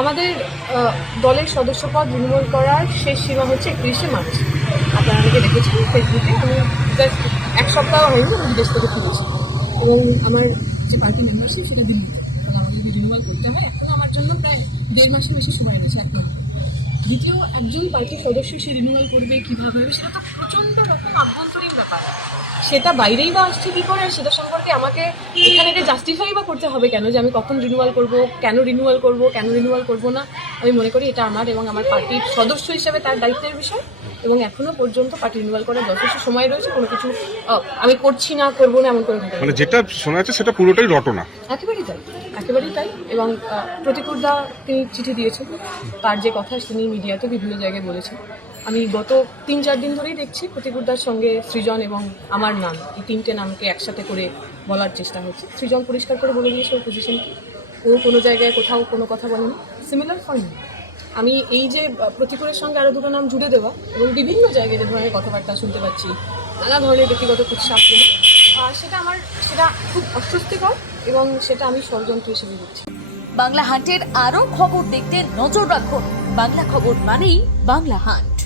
আমাদের দলের সদস্যপদ রিনিউয়াল করার শেষ সীমা হচ্ছে 31শে মার্চ। আপনারা অনেকে দেখেছেন ফেসবুকে। আমি জাস্ট এক সপ্তাহ হয়নি আমি বিদেশ থেকে ফিরেছি এবং আমার যে পার্টি মেম্বারশিপ সেটা দিল্লিতে, এবং আমাকে যদি রিনিউয়াল করতে হয় এখনও আমার জন্য প্রায় 1.5 মাসের বেশি সময় রয়েছে, 1 মাস। দ্বিতীয় একজন পার্টির সদস্য সে রিনিউয়াল করবে কীভাবে হবে সেটা তো প্রচণ্ড রকম আভ্যন্তরীণ ব্যাপার। সেটা বাইরেই বা আসছে কী করে, সেটা সম্পর্কে আমাকে এখানে জাস্টিফাই বা করতে হবে কেন যে আমি কখন রিনিউয়াল করব, কেন রিনিউয়াল করব না। আমি মনে করি এটা আমার এবং আমার পার্টির সদস্য হিসেবে তার দায়িত্বের বিষয়, এবং এখনও পর্যন্ত পার্টি রিনিউয়াল করার যথেষ্ট সময় রয়েছে। কোনো কিছু আমি করছি না, করবো না এমন কোনো কথা মানে যেটা শোনা যাচ্ছে সেটা পুরোটাই রটনা। একেবারেই তাই। এবং প্রতিকুরদা তিনি চিঠি দিয়েছেন, তার যে কথা তিনি মিডিয়াতে বিভিন্ন জায়গায় বলেছেন। আমি গত 3-4 দিন ধরেই দেখছি প্রতিকুরদার সঙ্গে সৃজন এবং আমার নাম, এই 3টে নামকে একসাথে করে বলার চেষ্টা হচ্ছে। সৃজন পরিষ্কার করে বলে দিয়েছে ওর পজিশনকে, ও কোনো জায়গায় কোথাও কোনো কথা বলেনি। সিমিলার ফর মি, আমি এই যে প্রতিকুরের সঙ্গে আরও 2টো নাম জুড়ে দেওয়া এবং বিভিন্ন জায়গায় যে ধরনের কথাবার্তা শুনতে পাচ্ছি, নানা ধরনের ব্যক্তিগত কুৎসাগুলো, সেটা খুব অস্বস্তিকর এবং সেটা আমি ষড়যন্ত্র হিসেবে দেখছি। বাংলা হান্টের আরও খবর দেখতে নজর রাখুন। বাংলা খবর মানেই বাংলা হান্ট।